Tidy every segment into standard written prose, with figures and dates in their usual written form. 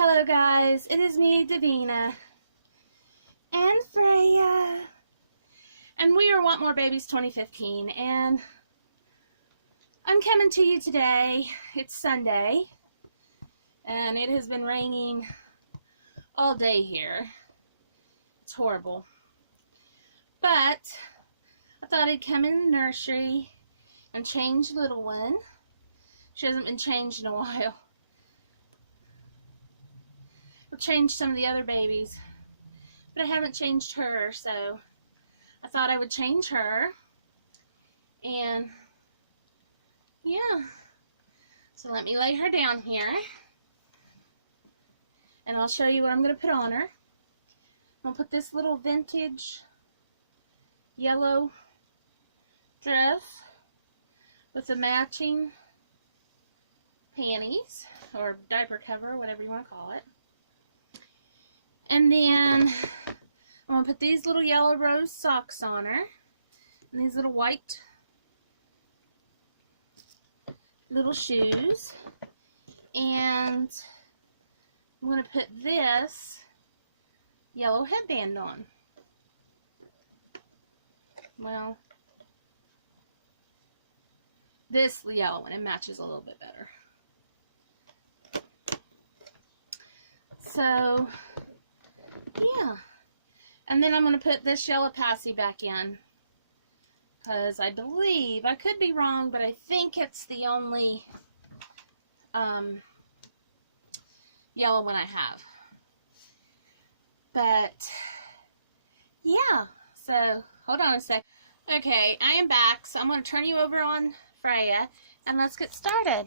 Hello guys, it is me, Davina, and Fraya, and we are Want More Babies 2015, and I'm coming to you today. It's Sunday, and it has been raining all day here. It's horrible, but I thought I'd come in the nursery and change little one. She hasn't been changed in a while. We'll change some of the other babies, but I haven't changed her, so I thought I would change her. And yeah, so let me lay her down here and I'll show you what I'm going to put on her. I'm going to put this little vintage yellow dress with the matching panties or diaper cover, whatever you want to call it. And then I'm going to put these little yellow rose socks on her, and these little white little shoes, and I'm going to put this yellow headband on. Well, this yellow one, it matches a little bit better. So yeah, and then I'm going to put this yellow passy back in, because I believe, I could be wrong, but I think it's the only yellow one I have. But yeah, so hold on a sec. Okay, I am back, so I'm going to turn you over on Fraya, and let's get started.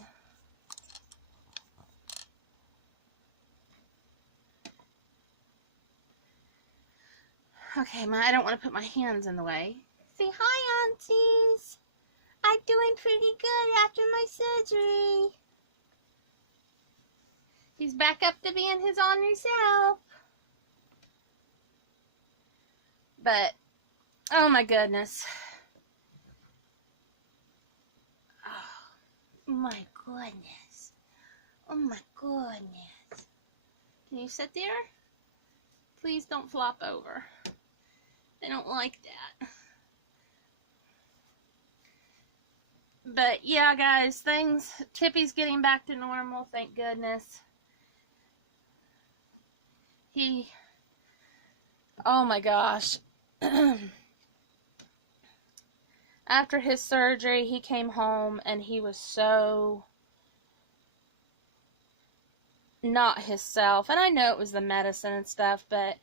Okay, I don't want to put my hands in the way. Say hi, aunties. I'm doing pretty good after my surgery. He's back up to being his ornery self. But, oh my goodness. Oh my goodness. Oh my goodness. Can you sit there? Please don't flop over. They don't like that. But yeah, guys, Tippy's getting back to normal, thank goodness. Oh my gosh. After his surgery, he came home and he was so not himself. And I know it was the medicine and stuff, but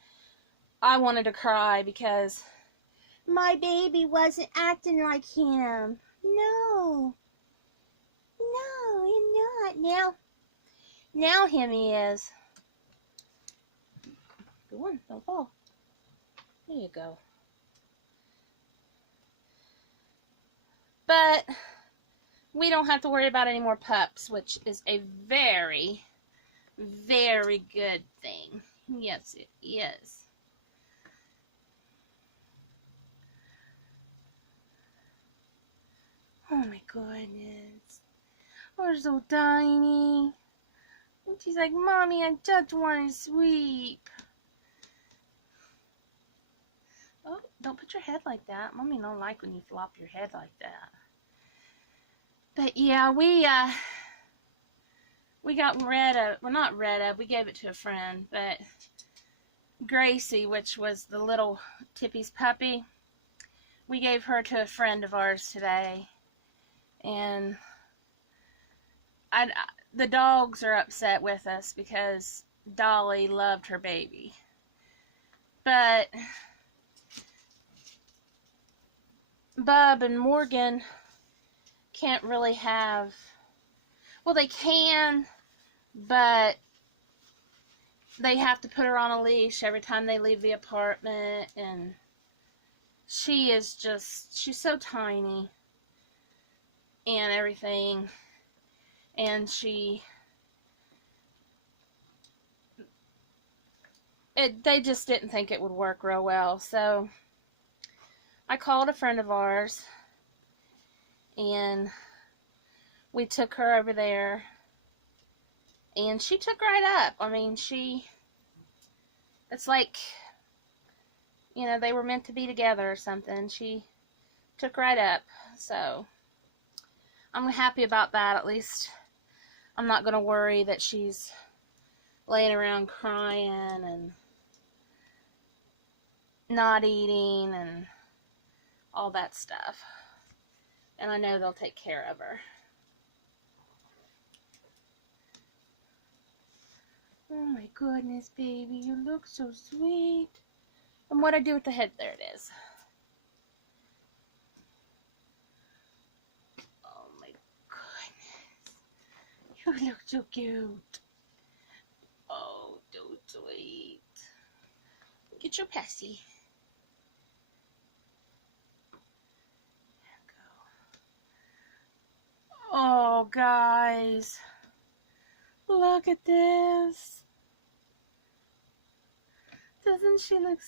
I wanted to cry because my baby wasn't acting like him. No, you're not. Now him he is. Go on, don't fall. There you go. But we don't have to worry about any more pups, which is a very, very good thing. Yes, it is. Oh my goodness. We're so tiny. And she's like, Mommy, I just want to sleep. Oh, don't put your head like that. Mommy don't like when you flop your head like that. But yeah, we got rid of, well, not rid of, we gave it to a friend, but Gracie, which was the little Tippy's puppy, we gave her to a friend of ours today. And the dogs are upset with us because Dolly loved her baby. But Bub and Morgan can't really have, well, they can, but they have to put her on a leash every time they leave the apartment, and she's so tiny and everything, and they just didn't think it would work real well. So I called a friend of ours and we took her over there And she took right up. I mean, it's like, you know, they were meant to be together or something. She took right up. So I'm happy about that. At least I'm not going to worry that she's laying around crying and not eating and all that stuff. And I know they'll take care of her. Oh my goodness, baby, you look so sweet. And what I do with the head, there it is. Oh my goodness. You look so cute. Oh, so sweet. Get your passy. Oh, guys. Look at this. Doesn't she look...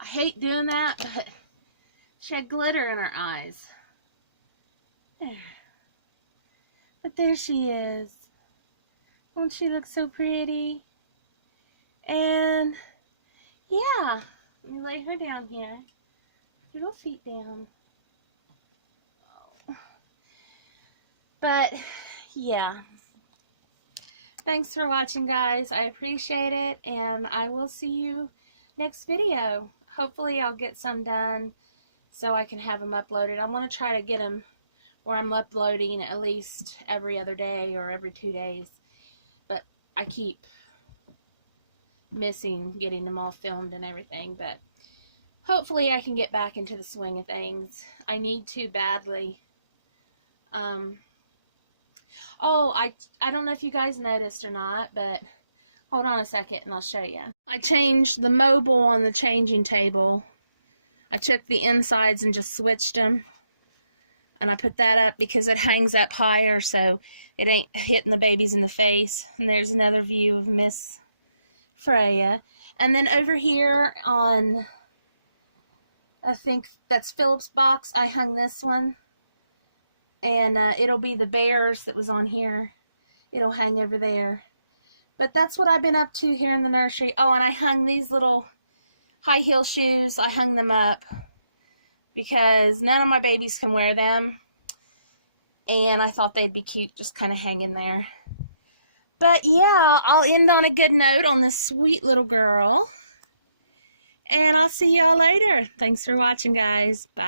I hate doing that, but she had glitter in her eyes. There. But there she is. Won't she look so pretty? And, yeah. Let me lay her down here. Put your feet down. Oh. But, yeah. Thanks for watching, guys. I appreciate it, and I will see you next video. Hopefully I'll get some done so I can have them uploaded. I want to try to get them where I'm uploading at least every other day or every 2 days. But I keep missing getting them all filmed and everything. But hopefully I can get back into the swing of things. I need to badly. Oh, I don't know if you guys noticed or not, but hold on a second and I'll show you. I changed the mobile on the changing table. I took the insides and just switched them. And I put that up because it hangs up higher so it ain't hitting the babies in the face. And there's another view of Miss Fraya. And then over here on, I think that's Philip's box, I hung this one. And it'll be the bears that was on here. It'll hang over there. But that's what I've been up to here in the nursery. Oh, and I hung these little high heel shoes. I hung them up because none of my babies can wear them. And I thought they'd be cute just kind of hanging there. But yeah, I'll end on a good note on this sweet little girl. And I'll see y'all later. Thanks for watching, guys. Bye.